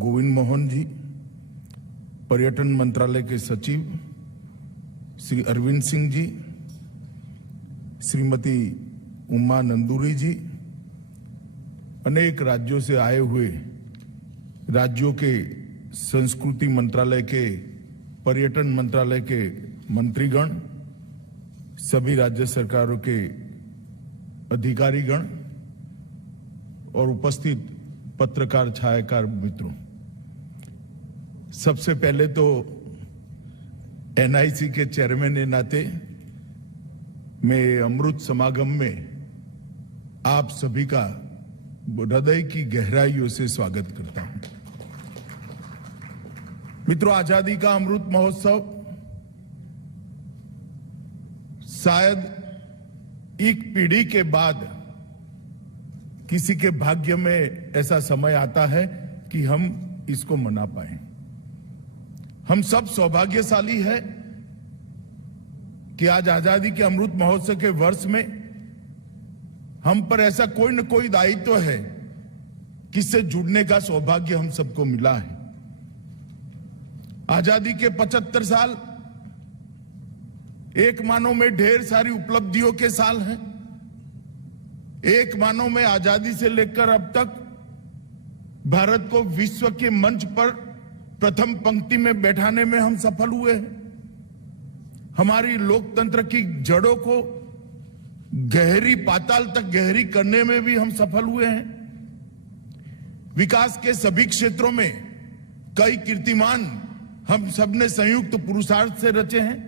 गोविंद मोहन जी, पर्यटन मंत्रालय के सचिव श्री अरविंद सिंह जी, श्रीमती उमा नंदूरी जी, अनेक राज्यों से आए हुए राज्यों के संस्कृति मंत्रालय के, पर्यटन मंत्रालय के मंत्रीगण, सभी राज्य सरकारों के अधिकारीगण और उपस्थित पत्रकार छायाकार मित्रों, सबसे पहले तो एनआईसी के चेयरमैन के नाते मैं अमृत समागम में आप सभी का हृदय की गहराइयों से स्वागत करता हूं। मित्रों, आजादी का अमृत महोत्सव शायद एक पीढ़ी के बाद किसी के भाग्य में ऐसा समय आता है कि हम इसको मना पाए। हम सब सौभाग्यशाली है कि आज आजादी के अमृत महोत्सव के वर्ष में हम पर ऐसा कोई न कोई दायित्व है किससे जुड़ने का सौभाग्य हम सबको मिला है। आजादी के 75 साल एक मानो में ढेर सारी उपलब्धियों के साल हैं। एक मानो में आजादी से लेकर अब तक भारत को विश्व के मंच पर प्रथम पंक्ति में बैठाने में हम सफल हुए हैं। हमारी लोकतंत्र की जड़ों को गहरी पाताल तक गहरी करने में भी हम सफल हुए हैं। विकास के सभी क्षेत्रों में कई कीर्तिमान हम सबने संयुक्त पुरुषार्थ से रचे हैं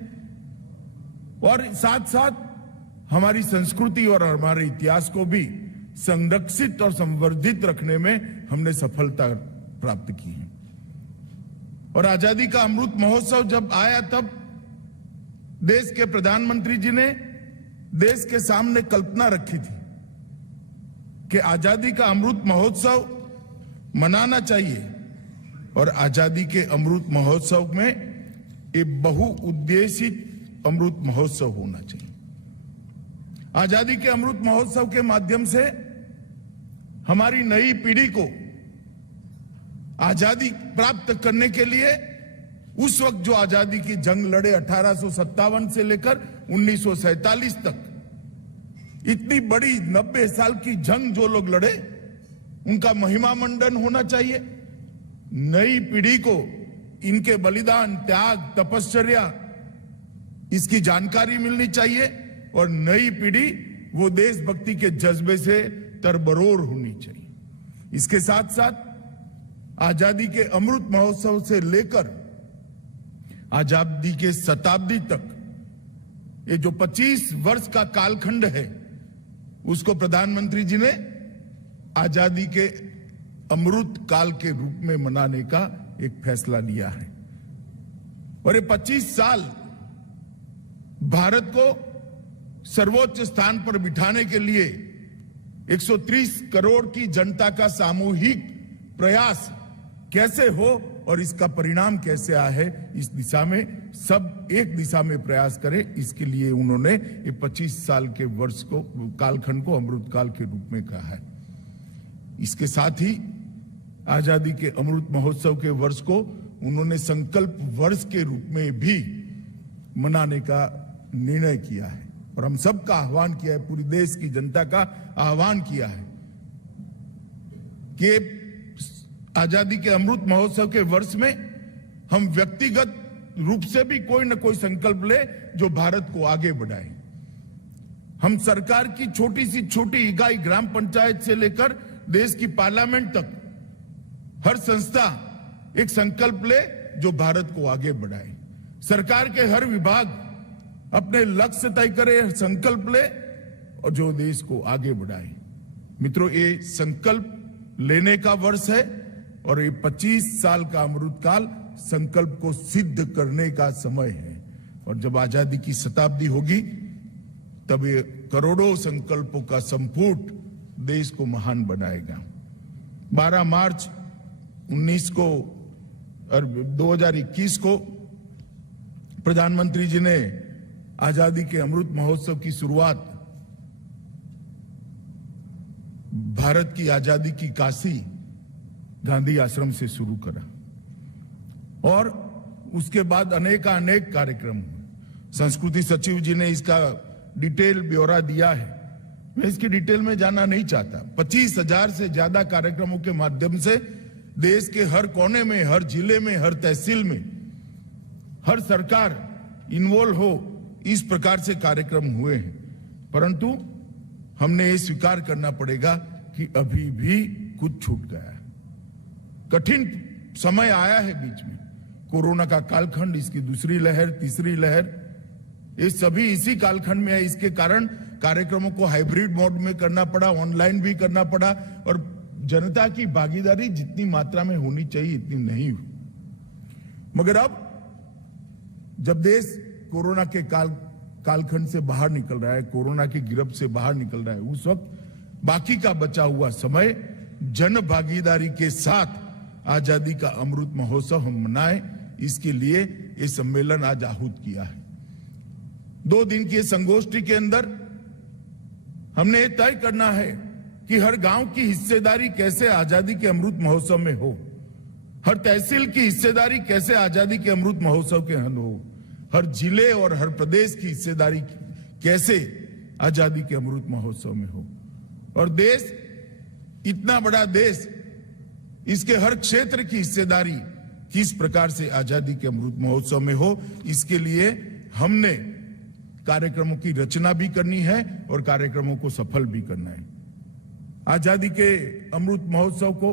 और साथ साथ हमारी संस्कृति और हमारे इतिहास को भी संरक्षित और संवर्धित रखने में हमने सफलता प्राप्त की है। और आजादी का अमृत महोत्सव जब आया तब देश के प्रधानमंत्री जी ने देश के सामने कल्पना रखी थी कि आजादी का अमृत महोत्सव मनाना चाहिए और आजादी के अमृत महोत्सव में एक बहुउद्देशित अमृत महोत्सव होना चाहिए। आजादी के अमृत महोत्सव के माध्यम से हमारी नई पीढ़ी को आजादी प्राप्त करने के लिए उस वक्त जो आजादी की जंग लड़े 1857 से लेकर 1947 तक, इतनी बड़ी 90 साल की जंग जो लोग लड़े उनका महिमा मंडन होना चाहिए। नई पीढ़ी को इनके बलिदान, त्याग, तपश्चर्या इसकी जानकारी मिलनी चाहिए और नई पीढ़ी वो देशभक्ति के जज्बे से तरबरोर होनी चाहिए। इसके साथ साथ आजादी के अमृत महोत्सव से लेकर आजादी के शताब्दी तक ये जो 25 वर्ष का कालखंड है उसको प्रधानमंत्री जी ने आजादी के अमृत काल के रूप में मनाने का एक फैसला लिया है। और ये 25 साल भारत को सर्वोच्च स्थान पर बिठाने के लिए 130 करोड़ की जनता का सामूहिक प्रयास कैसे हो और इसका परिणाम कैसे आए है, इस दिशा में सब एक दिशा में प्रयास करें। इसके लिए उन्होंने ये 25 साल के वर्ष को, कालखंड को अमृत काल के रूप में कहा है। इसके साथ ही आजादी के अमृत महोत्सव के वर्ष को उन्होंने संकल्प वर्ष के रूप में भी मनाने का निर्णय किया है और हम सबका आह्वान किया है, पूरी देश की जनता का आह्वान किया है कि आजादी के अमृत महोत्सव के वर्ष में हम व्यक्तिगत रूप से भी कोई न कोई संकल्प ले जो भारत को आगे बढ़ाए। हम सरकार की छोटी सी छोटी इकाई ग्राम पंचायत से लेकर देश की पार्लियामेंट तक हर संस्था एक संकल्प ले जो भारत को आगे बढ़ाए। सरकार के हर विभाग अपने लक्ष्य तय करे, संकल्प ले और जो देश को आगे बढ़ाए। मित्रों, ये संकल्प लेने का वर्ष है और ये 25 साल का अमृत काल संकल्प को सिद्ध करने का समय है। और जब आजादी की शताब्दी होगी तब ये करोड़ों संकल्पों का संपुट देश को महान बनाएगा। 12 मार्च 2021 को प्रधानमंत्री जी ने आजादी के अमृत महोत्सव की शुरुआत भारत की आजादी की काशी गांधी आश्रम से शुरू करा और उसके बाद अनेक कार्यक्रम हुए। संस्कृति सचिव जी ने इसका डिटेल ब्यौरा दिया है, मैं इसकी डिटेल में जाना नहीं चाहता। 25,000 से ज्यादा कार्यक्रमों के माध्यम से देश के हर कोने में, हर जिले में, हर तहसील में, हर सरकार इन्वॉल्व हो, इस प्रकार से कार्यक्रम हुए हैं। परंतु हमने ये स्वीकार करना पड़ेगा कि अभी भी कुछ छूट गया है। कठिन समय आया है बीच में, कोरोना का कालखंड, इसकी दूसरी लहर, तीसरी लहर, ये सभी इसी कालखंड में है। इसके कारण कार्यक्रमों को हाइब्रिड मोड में करना पड़ा, ऑनलाइन भी करना पड़ा और जनता की भागीदारी जितनी मात्रा में होनी चाहिए इतनी नहीं हुई। मगर अब जब देश कोरोना के कालखंड से बाहर निकल रहा है, कोरोना की गिरफ्त से बाहर निकल रहा है, उस वक्त बाकी का बचा हुआ समय जन भागीदारी के साथ आजादी का अमृत महोत्सव हम मनाएं, इसके लिए ये सम्मेलन आज आहूत किया है। 2 दिन की संगोष्ठी के अंदर हमने ये तय करना है कि हर गांव की हिस्सेदारी कैसे आजादी के अमृत महोत्सव में हो, हर तहसील की हिस्सेदारी कैसे आजादी के अमृत महोत्सव के अंदर हो, हर जिले और हर प्रदेश की हिस्सेदारी कैसे आजादी के अमृत महोत्सव में हो। और देश, इतना बड़ा देश, इसके हर क्षेत्र की हिस्सेदारी किस प्रकार से आजादी के अमृत महोत्सव में हो, इसके लिए हमने कार्यक्रमों की रचना भी करनी है और कार्यक्रमों को सफल भी करना है। आजादी के अमृत महोत्सव को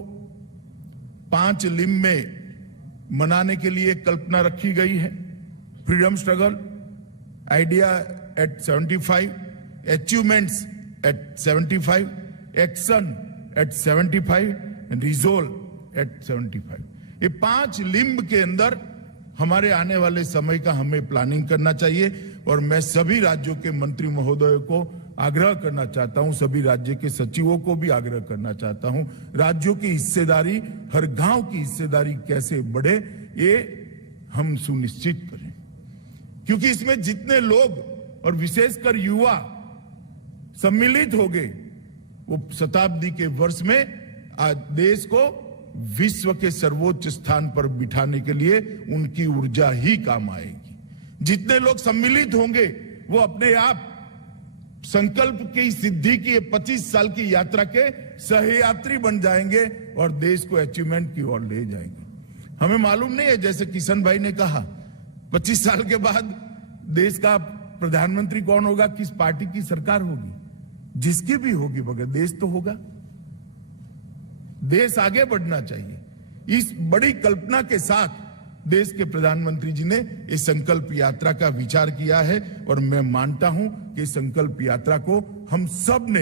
5 लिंब में मनाने के लिए कल्पना रखी गई है। Freedom struggle, idea at 75, achievements at 75, action at 75 and resolve at 75। ये 5 लिंब के अंदर हमारे आने वाले समय का हमें प्लानिंग करना चाहिए। और मैं सभी राज्यों के मंत्री महोदयों को आग्रह करना चाहता हूं, सभी राज्य के सचिवों को भी आग्रह करना चाहता हूं, राज्यों की हिस्सेदारी, हर गांव की हिस्सेदारी कैसे बढ़े, ये हम सुनिश्चित करें। क्योंकि इसमें जितने लोग और विशेषकर युवा सम्मिलित हो गए, वो शताब्दी के वर्ष में आज देश को विश्व के सर्वोच्च स्थान पर बिठाने के लिए उनकी ऊर्जा ही काम आएगी। जितने लोग सम्मिलित होंगे वो अपने आप संकल्प की सिद्धि की 25 साल की यात्रा के सहयात्री बन जाएंगे और देश को अचीवमेंट की ओर ले जाएंगे। हमें मालूम नहीं है, जैसे किशन भाई ने कहा, 25 साल के बाद देश का प्रधानमंत्री कौन होगा, किस पार्टी की सरकार होगी, जिसकी भी होगी, मगर देश तो होगा। देश आगे बढ़ना चाहिए। इस बड़ी कल्पना के साथ देश के प्रधानमंत्री जी ने इस संकल्प यात्रा का विचार किया है और मैं मानता हूं कि संकल्प यात्रा को हम सब ने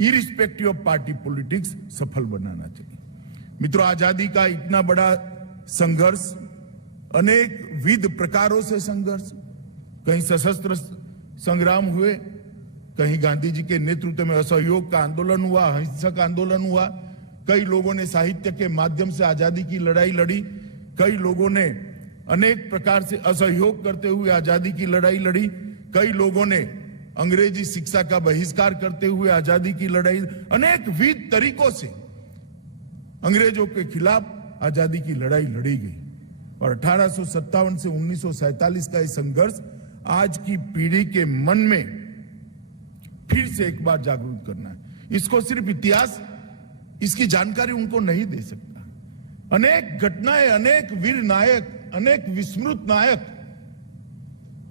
इरिस्पेक्टिव ऑफ पार्टी पॉलिटिक्स सफल बनाना चाहिए। मित्रों, आजादी का इतना बड़ा संघर्ष, अनेक विध प्रकारों से संघर्ष, कहीं सशस्त्र संग्राम हुए, कहीं गांधी जी के नेतृत्व में असहयोग का आंदोलन हुआ, अहिंसक आंदोलन हुआ, कई लोगों ने साहित्य के माध्यम से आजादी की लड़ाई लड़ी, कई लोगों ने अनेक प्रकार से असहयोग करते हुए आजादी की लड़ाई लड़ी, कई लोगों ने अंग्रेजी शिक्षा का बहिष्कार करते हुए आजादी की लड़ाई, अनेक विविध तरीकों से अंग्रेजों के खिलाफ आजादी की लड़ाई लड़ी गई। और 1857 से 1947 का यह संघर्ष आज की पीढ़ी के मन में फिर से एक बार जागरूक करना है। इसको सिर्फ इतिहास, इसकी जानकारी उनको नहीं दे सकता। अनेक घटनाएं, अनेक वीर नायक, अनेक विस्मृत नायक,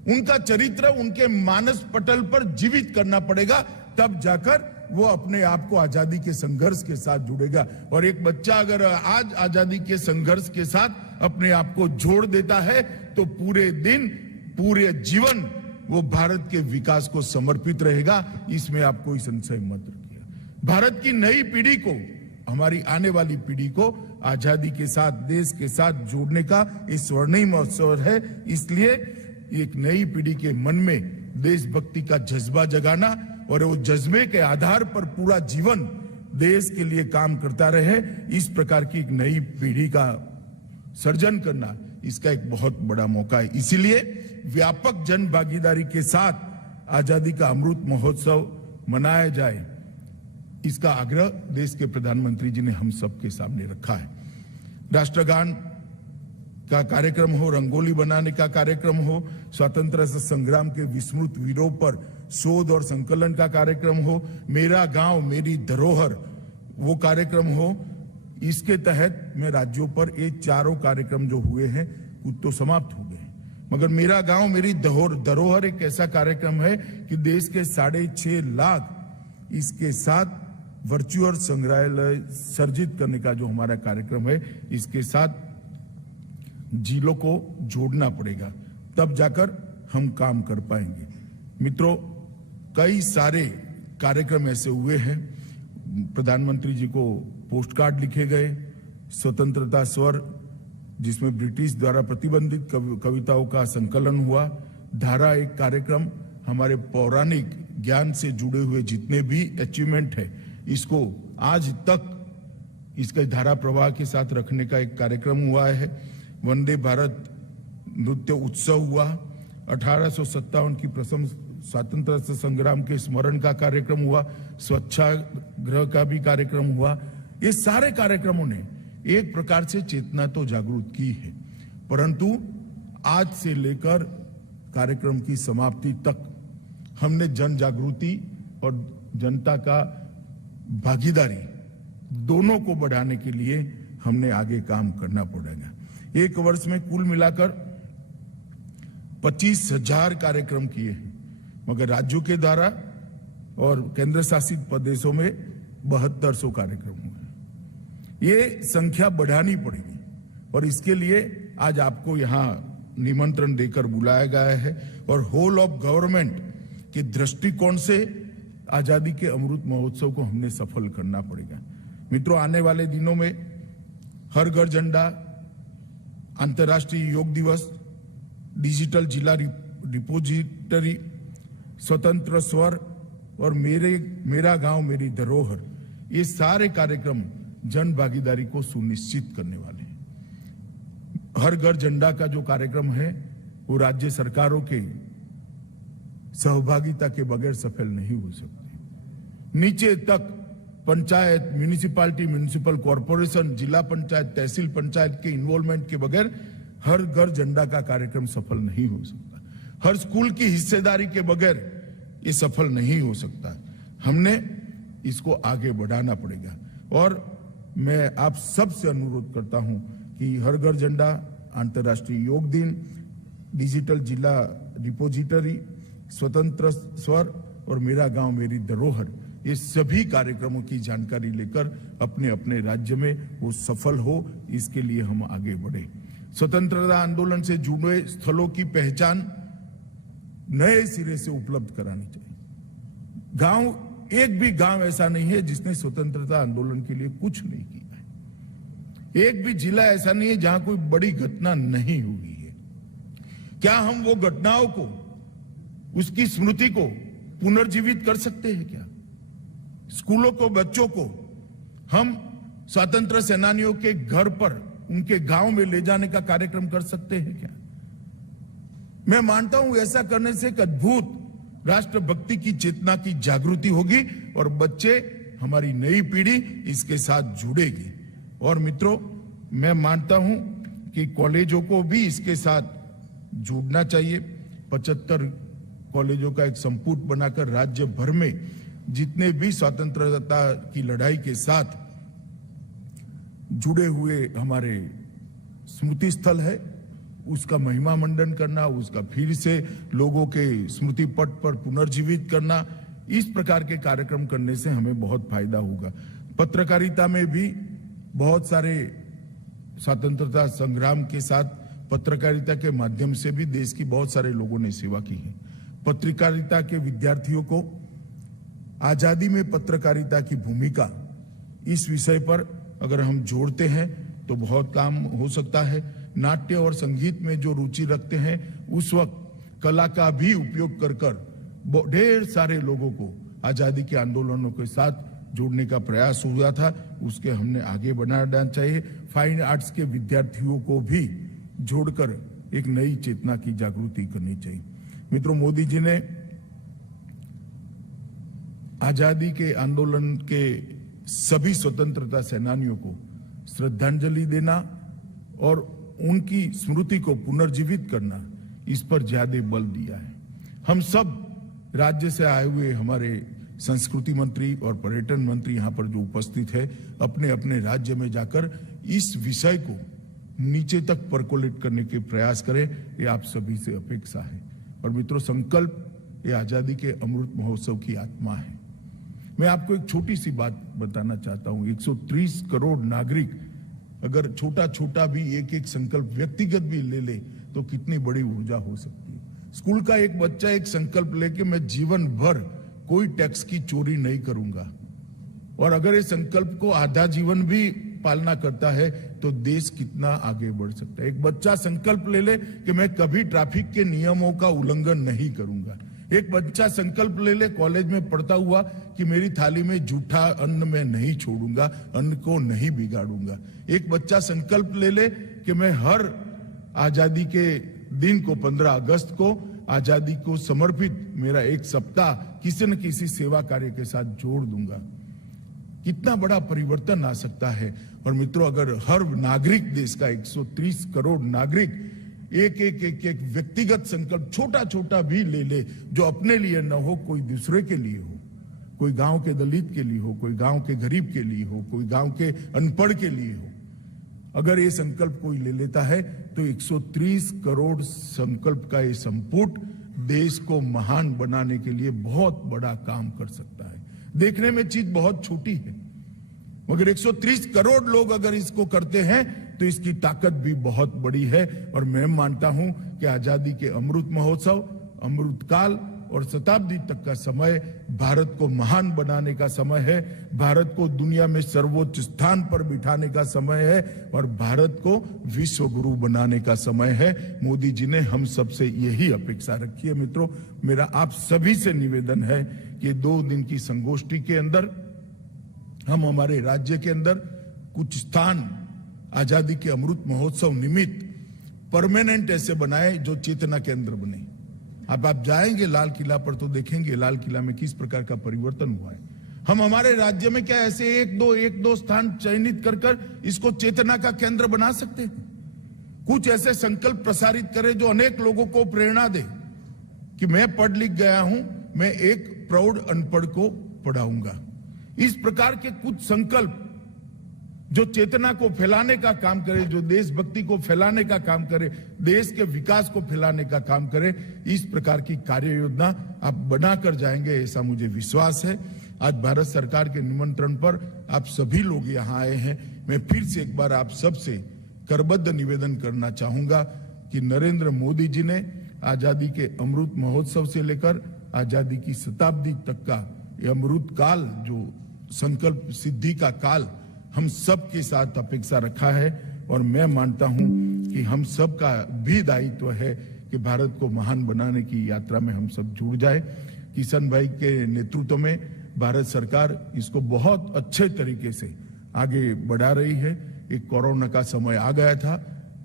उनका चरित्र उनके मानस पटल पर जीवित करना पड़ेगा, तब जाकर वो अपने आप को आजादी के संघर्ष के साथ जुड़ेगा। और एक बच्चा अगर आज आजादी के संघर्ष के साथ अपने आप को जोड़ देता है तो पूरे दिन, पूरे जीवन वो भारत के विकास को समर्पित रहेगा। इसमें आप कोई संशय मत रखिए। भारत की नई पीढ़ी को, हमारी आने वाली पीढ़ी को आजादी के साथ, देश के साथ जोड़ने का ये स्वर्णिम अवसर है। इसलिए एक नई पीढ़ी के मन में देशभक्ति का जज्बा जगाना और वो जज्बे के आधार पर पूरा जीवन देश के लिए काम करता रहे, इस प्रकार की एक नई पीढ़ी का सर्जन करना, इसका एक बहुत बड़ा मौका है। इसीलिए व्यापक जन भागीदारी के साथ आजादी का अमृत महोत्सव मनाया जाए, इसका आग्रह देश के प्रधानमंत्री जी ने हम सबके सामने रखा है। राष्ट्रगान का कार्यक्रम हो, रंगोली बनाने का कार्यक्रम हो, स्वतंत्रता संग्राम के विस्मृत वीरों पर शोध और संकलन का कार्यक्रम हो, मेरा गांव मेरी धरोहर वो कार्यक्रम हो, इसके तहत में राज्यों पर ये चारों कार्यक्रम जो हुए हैं कुछ तो समाप्त हो गए, मगर मेरा गांव मेरी धरोहर एक ऐसा कार्यक्रम है कि देश के 6.5 लाख इसके साथ वर्चुअल संग्रहालय सर्जित करने का जो हमारा कार्यक्रम है, इसके साथ जिलों को जोड़ना पड़ेगा, तब जाकर हम काम कर पाएंगे। मित्रों, कई सारे कार्यक्रम ऐसे हुए हैं। प्रधानमंत्री जी को पोस्ट कार्ड लिखे गए, स्वतंत्रता स्वर जिसमें ब्रिटिश द्वारा प्रतिबंधित कविताओं का संकलन हुआ, धारा एक कार्यक्रम हमारे पौराणिक ज्ञान से जुड़े हुए जितने भी अचीवमेंट है इसको आज तक इसके धारा प्रवाह के साथ रखने का एक कार्यक्रम हुआ है। वंदे भारत नृत्य उत्सव हुआ, 1857 की प्रथम स्वतंत्रता संग्राम के स्मरण का कार्यक्रम हुआ, स्वच्छाग्रह का भी कार्यक्रम हुआ। ये सारे कार्यक्रमों ने एक प्रकार से चेतना तो जागृत की है, परंतु आज से लेकर कार्यक्रम की समाप्ति तक हमने जन जागृति और जनता का भागीदारी दोनों को बढ़ाने के लिए हमने आगे काम करना पड़ेगा। एक वर्ष में कुल मिलाकर 25,000 कार्यक्रम किए हैं, मगर राज्यों के द्वारा और केंद्र शासित प्रदेशों में 7200 कार्यक्रम हुए। ये संख्या बढ़ानी पड़ेगी और इसके लिए आज आपको यहां निमंत्रण देकर बुलाया गया है और होल ऑफ गवर्नमेंट के दृष्टिकोण से आजादी के अमृत महोत्सव को हमने सफल करना पड़ेगा। मित्रों, आने वाले दिनों में हर घर झंडा, अंतर्राष्ट्रीय योग दिवस, डिजिटल जिला रिपोजिटरी, स्वतंत्र स्वर और मेरा गांव मेरी धरोहर, ये सारे कार्यक्रम जन भागीदारी को सुनिश्चित करने वाले हैं। हर घर झंडा का जो कार्यक्रम है वो राज्य सरकारों के सहभागिता के बगैर सफल नहीं हो सकते। नीचे तक पंचायत, म्यूनिसिपालिटी, म्यूनिसिपल कॉरपोरेशन, जिला पंचायत, तहसील पंचायत के इन्वॉल्वमेंट के बगैर हर घर झंडा का कार्यक्रम सफल नहीं हो सकता। हर स्कूल की हिस्सेदारी के बगैर ये सफल नहीं हो सकता। हमने इसको आगे बढ़ाना पड़ेगा और मैं आप सबसे अनुरोध करता हूं कि हर घर झंडा, अंतर्राष्ट्रीय योग दिन, डिजिटल जिला रिपोजिटरी, स्वतंत्र स्वर और मेरा गांव मेरी धरोहर, ये सभी कार्यक्रमों की जानकारी लेकर अपने अपने राज्य में वो सफल हो, इसके लिए हम आगे बढ़े। स्वतंत्रता आंदोलन से जुड़े स्थलों की पहचान नए सिरे से उपलब्ध करानी चाहिए। गांव, एक भी गांव ऐसा नहीं है जिसने स्वतंत्रता आंदोलन के लिए कुछ नहीं किया है। एक भी जिला ऐसा नहीं है जहां कोई बड़ी घटना नहीं हुई है। क्या हम वो घटनाओं को, उसकी स्मृति को पुनर्जीवित कर सकते हैं क्या? स्कूलों को, बच्चों को हम स्वतंत्र सेनानियों के घर पर, उनके गांव में ले जाने का कार्यक्रम कर सकते हैं क्या? मैं मानता हूं ऐसा करने से एक अद्भुत राष्ट्रभक्ति की चेतना की जागृति होगी और बच्चे, हमारी नई पीढ़ी इसके साथ जुड़ेगी। और मित्रों, मैं मानता हूं कि कॉलेजों को भी इसके साथ जुड़ना चाहिए। 75 कॉलेजों का एक संपुट बनाकर राज्य भर में जितने भी स्वतंत्रता की लड़ाई के साथ जुड़े हुए हमारे स्मृति स्थल है, उसका महिमा मंडन करना, उसका फिर से लोगों के स्मृति पट पर पुनर्जीवित करना, इस प्रकार के कार्यक्रम करने से हमें बहुत फायदा होगा। पत्रकारिता में भी बहुत सारे स्वतंत्रता संग्राम के साथ पत्रकारिता के माध्यम से भी देश की बहुत सारे लोगों ने सेवा की है। पत्रकारिता के विद्यार्थियों को आजादी में पत्रकारिता की भूमिका, इस विषय पर अगर हम जोड़ते हैं तो बहुत काम हो सकता है। नाट्य और संगीत में जो रुचि रखते हैं, उस वक्त कला का भी उपयोग कर ढेर सारे लोगों को आजादी के आंदोलनों के साथ जोड़ने का प्रयास हुआ था, उसके हमने आगे बढ़ाना चाहिए। फाइन आर्ट्स के विद्यार्थियों को भी जोड़कर एक नई चेतना की जागृति करनी चाहिए। मित्रों, मोदी जी ने आजादी के आंदोलन के सभी स्वतंत्रता सेनानियों को श्रद्धांजलि देना और उनकी स्मृति को पुनर्जीवित करना, इस पर ज्यादा बल दिया है। हम सब राज्य से आए हुए हमारे संस्कृति मंत्री और पर्यटन मंत्री यहाँ पर जो उपस्थित है, अपने अपने राज्य में जाकर इस विषय को नीचे तक परकोलेट करने के प्रयास करें, ये आप सभी से अपेक्षा है। और मित्रों, संकल्प ये आजादी के अमृत महोत्सव की आत्मा है। मैं आपको एक छोटी सी बात बताना चाहता हूं। 130 करोड़ नागरिक अगर छोटा छोटा भी एक एक संकल्प व्यक्तिगत भी ले ले तो कितनी बड़ी ऊर्जा हो सकती है। स्कूल का एक बच्चा एक संकल्प लेके मैं जीवन भर कोई टैक्स की चोरी नहीं करूंगा, और अगर ये संकल्प को आधा जीवन भी पालना करता है तो देश कितना आगे बढ़ सकता है। एक बच्चा संकल्प ले ले कि मैं कभी ट्रैफिक के नियमों का उल्लंघन नहीं करूंगा। एक बच्चा संकल्प ले ले कॉलेज में पढ़ता हुआ कि मेरी थाली में जूठा अन्न मैं नहीं छोड़ूंगा, अन्न को नहीं बिगाड़ूंगा। एक बच्चा संकल्प ले ले कि मैं हर आजादी के दिन को 15 अगस्त को आजादी को समर्पित मेरा एक सप्ताह किसी न किसी सेवा कार्य के साथ जोड़ दूंगा। कितना बड़ा परिवर्तन आ सकता है। और मित्रों, अगर हर नागरिक, देश का 130 करोड़ नागरिक एक व्यक्तिगत संकल्प छोटा छोटा भी ले ले, जो अपने लिए न हो, कोई दूसरे के लिए हो, कोई गांव के दलित के लिए हो, कोई गांव के गरीब के लिए हो, कोई गांव के अनपढ़ के लिए हो, अगर ये संकल्प कोई ले लेता है तो 130 करोड़ संकल्प का ये संपुट देश को महान बनाने के लिए बहुत बड़ा काम कर सकता है। देखने में चीज बहुत छोटी है, मगर 130 करोड़ लोग अगर इसको करते हैं तो इसकी ताकत भी बहुत बड़ी है। और मैं मानता हूं कि आजादी के अमृत महोत्सव, अमृत काल और शताब्दी तक का समय भारत को महान बनाने का समय है, भारत को दुनिया में सर्वोच्च स्थान पर बिठाने का समय है और भारत को विश्व गुरु बनाने का समय है। मोदी जी ने हम सबसे यही अपेक्षा रखी है। मित्रों, मेरा आप सभी से निवेदन है कि 2 दिन की संगोष्ठी के अंदर हम हमारे राज्य के अंदर कुछ स्थान आजादी के अमृत महोत्सव निमित्त परमानेंट ऐसे बनाए जो चेतना केंद्र बने। अब आप जाएंगे लाल किला पर तो देखेंगे लाल किला में किस प्रकार का परिवर्तन हुआ है। हम हमारे राज्य में क्या ऐसे एक दो स्थान चयनित कर इसको चेतना का केंद्र बना सकते हैं? कुछ ऐसे संकल्प प्रसारित करें जो अनेक लोगों को प्रेरणा दे कि मैं पढ़ लिख गया हूं, मैं एक प्रौढ़ अनपढ़ को पढ़ाऊंगा। इस प्रकार के कुछ संकल्प जो चेतना को फैलाने का काम करे, जो देशभक्ति को फैलाने का काम करे, देश के विकास को फैलाने का काम करे, इस प्रकार की कार्य योजना आप बनाकर जाएंगे, ऐसा मुझे विश्वास है। आज भारत सरकार के निमंत्रण पर आप सभी लोग यहां आए हैं। मैं फिर से एक बार आप सबसे करबद्ध निवेदन करना चाहूंगा कि नरेंद्र मोदी जी ने आजादी के अमृत महोत्सव से लेकर आजादी की शताब्दी तक का ये अमृत काल, जो संकल्प सिद्धि का काल, हम सब के साथ अपेक्षा रखा है। और मैं मानता हूं कि हम सब का भी दायित्व है कि भारत को महान बनाने की यात्रा में हम सब जुड़ जाए। किशन भाई के नेतृत्व में भारत सरकार इसको बहुत अच्छे तरीके से आगे बढ़ा रही है। एक कोरोना का समय आ गया था,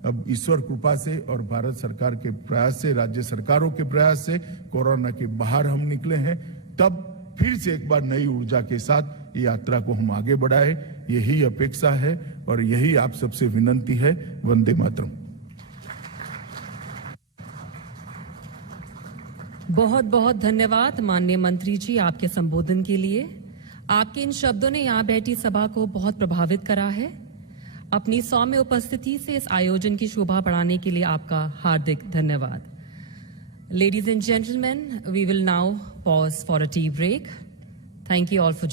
अब ईश्वर कृपा से और भारत सरकार के प्रयास से, राज्य सरकारों के प्रयास से कोरोना के बाहर हम निकले हैं। तब फिर से एक बार नई ऊर्जा के साथ ये यात्रा को हम आगे बढ़ाए, यही अपेक्षा है और यही आप सबसे विनंती है। वंदे मातरम। बहुत बहुत धन्यवाद माननीय मंत्री जी आपके संबोधन के लिए। आपके इन शब्दों ने यहाँ बैठी सभा को बहुत प्रभावित करा है। अपनी सौम्य उपस्थिति से इस आयोजन की शोभा बढ़ाने के लिए आपका हार्दिक धन्यवाद। Ladies and gentlemen, we will now pause for a tea break. Thank you all for